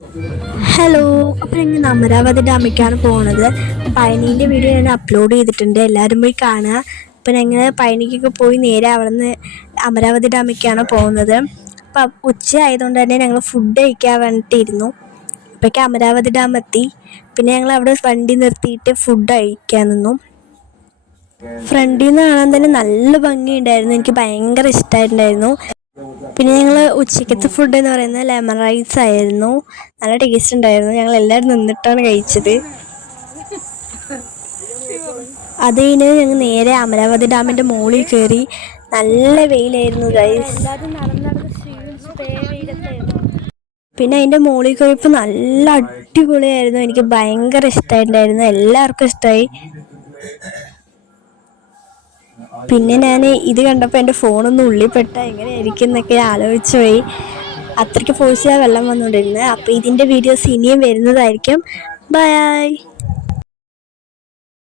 Hello, അപ്പോൾ ഞങ്ങൾ അമരാവതി ഡാമിലേക്കാണ് പോകുന്നത്. പഴനീൻ്റെ വീഡിയോ ഞാൻ അപ്ലോഡ് ചെയ്തിട്ടുണ്ട്, എല്ലാവരും പോയി കാണുക. അപ്പോൾ ഞങ്ങൾ പഴനിക്കൊക്കെ പോയി നേരെ അവിടെ നിന്ന് അമരാവതി ഡാമിലേക്കാണ് പോകുന്നത്. അപ്പം ഉച്ച ആയതുകൊണ്ട് തന്നെ ഞങ്ങൾ ഫുഡ് കഴിക്കാൻ വേണ്ടിയിട്ടിരുന്നു. അപ്പോഴേക്കും അമരാവതി ഡാം എത്തി. പിന്നെ ഞങ്ങൾ അവിടെ വണ്ടി നിർത്തിയിട്ട് ഫുഡ് കഴിക്കാൻ നിന്നു. ഫ്രണ്ടിൽ നിന്ന് കാണാൻ തന്നെ നല്ല ഭംഗിയുണ്ടായിരുന്നു, എനിക്ക് ഭയങ്കര ഇഷ്ടമായിട്ടുണ്ടായിരുന്നു. പിന്നെ ഞങ്ങൾ ഉച്ചക്കത്തെ ഫുഡ് എന്ന് പറയുന്നത് ലെമൺ റൈസ് ആയിരുന്നു, നല്ല ടേസ്റ്റ് ഉണ്ടായിരുന്നു. ഞങ്ങൾ എല്ലാവരും നിന്നിട്ടാണ് കഴിച്ചത്. അത് കഴിഞ്ഞ് ഞങ്ങൾ നേരെ അമരാവതി ഡാമിൻ്റെ മുകളിൽ കയറി. നല്ല വെയിലായിരുന്നു ഗൈസ്. പിന്നെ അതിൻ്റെ മുകളിൽ കയറിയപ്പോൾ നല്ല അടിപൊളിയായിരുന്നു, എനിക്ക് ഭയങ്കര ഇഷ്ടമായിട്ടുണ്ടായിരുന്നു, എല്ലാവർക്കും ഇഷ്ടമായി. പിന്നെ ഞാൻ ഇത് കണ്ടപ്പോൾ എൻ്റെ ഫോണൊന്നും ഉള്ളിൽപ്പെട്ട എങ്ങനെയായിരിക്കും എന്നൊക്കെ ആലോചിച്ച് പോയി. അത്രയ്ക്ക് ഫോഴ്സിലാണ് വെള്ളം വന്നുകൊണ്ടിരുന്നത്. അപ്പോൾ ഇതിൻ്റെ വീഡിയോസ് ഇനിയും വരുന്നതായിരിക്കും. ബൈ.